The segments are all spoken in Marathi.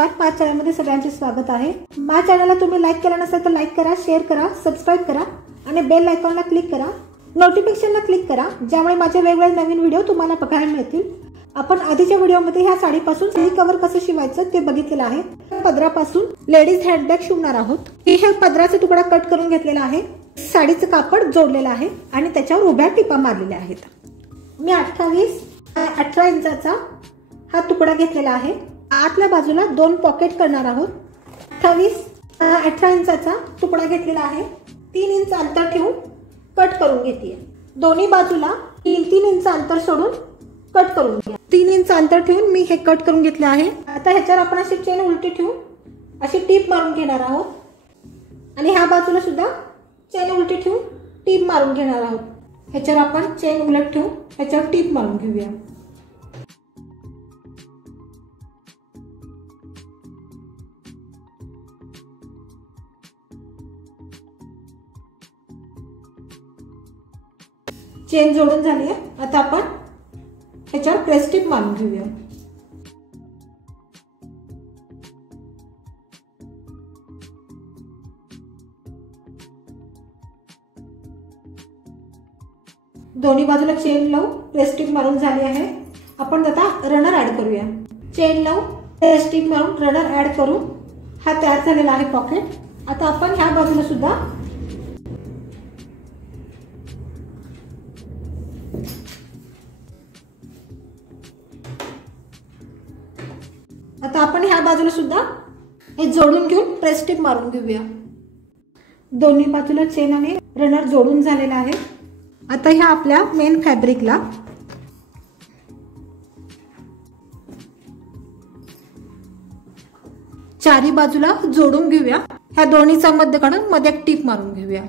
नमस्कार, माझ्या चॅनलमध्ये सगळ्यांचे स्वागत आहे। माझ्या चॅनलला तुम्ही लाईक केला नसेल तर लाईक करा, शेअर करा, सबस्क्राइब करा आणि बेल आयकॉनला क्लिक करा, नोटिफिकेशनला क्लिक करा, ज्यामुळे माझे वेगवेगळे नवीन व्हिडिओ तुम्हाला बघायला मिळतील। आपण आधीच्या व्हिडिओमध्ये ह्या साडीपासून सिल्क कव्हर कसं शिवायचं ते बघितलेलं आहे। पदरापासून लेडीज हँडबॅग शिवणार आहोत। हे पदराचा तुकडा कट करून घेतलेला आहे, साडीचं कापड जोडलेलं आहे आणि त्याच्यावर उभ्या टिपा मारलेल्या आहेत। मी 18 इंचाचा हा तुकडा घेतलेला आहे। आतल्या बाजूला 2 पॉकेट करणार आहोत। 18 इंचाचा तुकडा घेतलेला आहे। 3 इंच अंतर ठेवून कट करून घेते। दोन्ही बाजूला 3 इंच अंतर सोडून कट करून घ्या। 3 इंच अंतर ठेवून मी हे कट करून घेतले आहे। आता ह्याच्यावर आपण अशी चेन उलटी ठेवून अशी टीप मारून घेणार आहोत आणि ह्या बाजूला सुद्धा चेन उलटी ठेवून टीप मारून घेणार आहोत। ह्याच्यावर आपण चेन उलट ठेवून ह्याच्यावर टीप मारून घेऊया। चेन जोडून झाली आहे। आता आपण ह्याच्यावर प्रेस टीप मारून घेऊया। दोन्ही बाजूला चेन लावून प्रेस टीप मारून झाली आहे। आपण आता रनर ऍड करूया। चेन लावून प्रेस टीप मारून रनर ऍड करून हा तयार झालेला आहे पॉकेट। आता आपण ह्या बाजूला सुद्धा हे जोडून घेऊन प्रेस टीप मारून घेऊया। दोन्ही बाजूला चेन आणि रनर जोडून झालेला आहे। आता ह्या आपल्या मेन फॅब्रिकला चारी बाजूला जोडून घेऊया। ह्या दोन्हीचा मध्य काढून मध्ये एक टीप मारून घेऊया।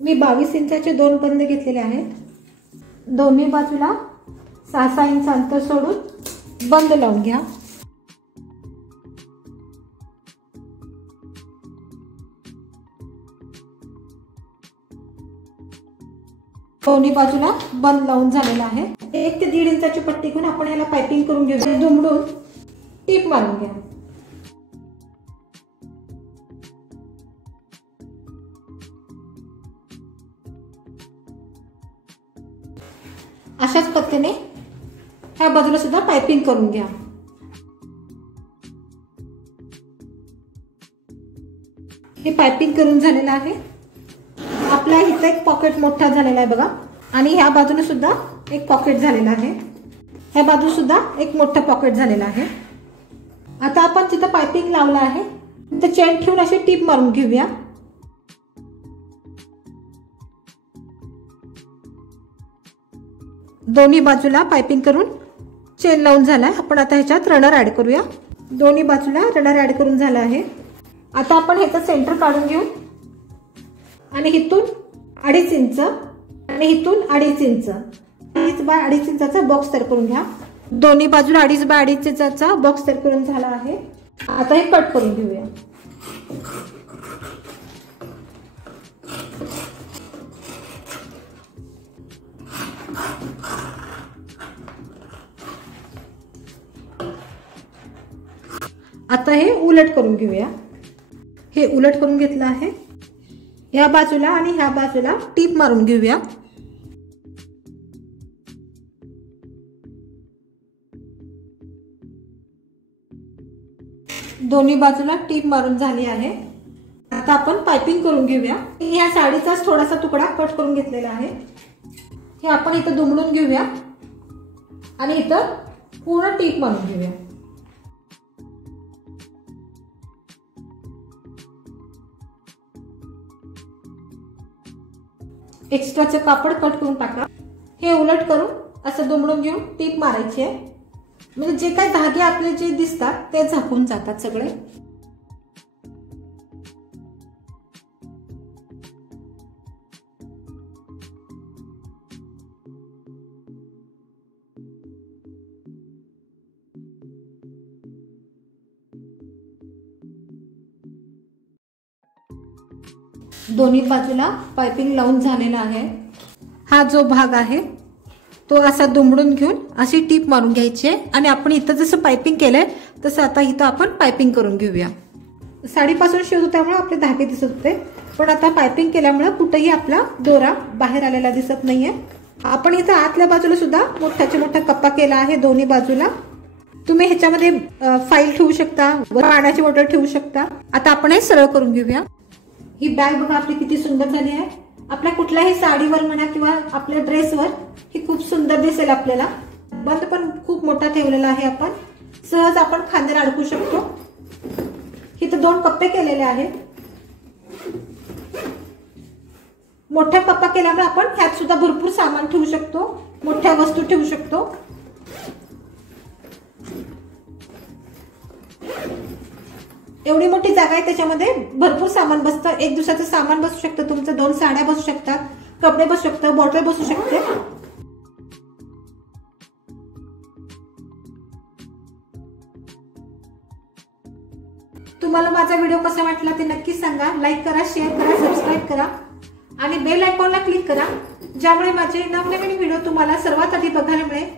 मी 22 इंचाचे 2 बंद घेतलेले आहेत। दोन्ही बाजूला 6-6 इंच अंतर सोडून बंद लावून घ्या। दोन्ही बाजूला बंद लावून झालेला आहे। 1 ते 1.5 इंचाची पट्टी घेऊन आपण याला पाइपिंग करून घेऊया। दुमडून टीप मारून घ्या। अशाच पद्धतीने ह्या बाजूला सुद्धा पाइपिंग करून घ्या। हे पाइपिंग करून झालेलं आहे। आपल्या इथे एक पॉकेट मोठा झालेला आहे बघा आणि ह्या बाजूला सुद्धा एक पॉकेट झालेला आहे। ह्या बाजूला सुद्धा एक मोठा पॉकेट झालेला आहे। आता आपण जिथे पाइपिंग लावला आहे तिथे चेन ठेवून अशी टीप मारून घेऊया। दोन्ही बाजूला पाइपिंग करून चेन लावून झालाय। आपण आता ह्याच्यात रनर ऍड करूया। दोन्ही बाजूला रनर ऍड करून झाला आहे। आता आपण ह्याचं सेंटर काढून घेऊ आणि इथून 2.5 इंच आणि इथून 2.5 इंच 2.5 बाय 2.5 इंचाचा बॉक्स तयार करून घ्या। दोन्ही बाजूला 2.5 बाय 2.5 इंचाचा बॉक्स तयार करून झाला आहे। आता हे कट करून घेऊया। आता हे उलट करून घेऊया। हे उलट करून घेतलं आहे। या बाजूला आणि ह्या बाजूला टीप मारून घेऊया। दोन्ही बाजूला टीप मारून झाली आहे। आता आपण पाइपिंग करून घेऊया। ह्या साडीचाच थोडासा तुकडा कट करून घेतलेला आहे। हे आपण इथं दुमडून घेऊया आणि इथं पूर्ण टीप मारून घेऊया। एक्स्ट्राचे कापड कट करून टाका। हे उलट करून असं दुमडून घेऊन टीप मारायची आहे। म्हणजे जे काही धागे आपले जे दिसतात ते झाकून जातात सगळे। दोन्ही बाजूला पाइपिंग लावून झालेला आहे। हा जो भाग आहे तो असा दुमडून घेऊन अशी टीप मारून घ्यायची आहे आणि आपण इथं जसं पाइपिंग केलंय तसं आता इथं आपण पाइपिंग करून घेऊया। साडीपासून शिवतो त्यामुळे आपले धागे दिसत होते, पण आता पाइपिंग केल्यामुळे कुठेही आपला दोरा बाहेर आलेला दिसत नाहीये। आपण इथं आतल्या बाजूला सुद्धा मोठाच्या मोठा कप्पा केला आहे दोन्ही बाजूला। तुम्ही ह्याच्यामध्ये फाईल ठेवू शकता, पाण्याची बॉटल ठेवू शकता। आता आपण हे सरळ करून घेऊया। ही बॅग बघा आपली किती सुंदर झाली आहे। आपल्या कुठल्याही साडीवर म्हणा किंवा आपल्या ड्रेसवर ही खूप सुंदर दिसेल आपल्याला। बंद पण खूप मोठा ठेवलेला आहे आपण, सहज आपण खांद्याला अडकू शकतो। इथं 2 कप्पे केलेले आहेत। मोठा कप्पा केल्यामुळे आपण ह्यात सुद्धा भरपूर सामान ठेवू शकतो, मोठ्या वस्तू ठेवू शकतो। एवढी मोठी जागा आहे, त्याच्यामध्ये भरपूर सामान बसतं। 1 दिवसाचं सामान बसू शकतं तुमचं, 2 साड्या बसू शकतात, कपडे बसू शकतात, बॉटल बसू शकते। तुम्हाला माझा व्हिडिओ कसा वाटला ते नक्की सांगा। लाईक करा, शेअर करा, सबस्क्राईब करा आणि बेल आयकॉनला क्लिक करा, ज्यामुळे माझे नवनवीन व्हिडिओ तुम्हाला सर्वात आधी बघायला मिळेल।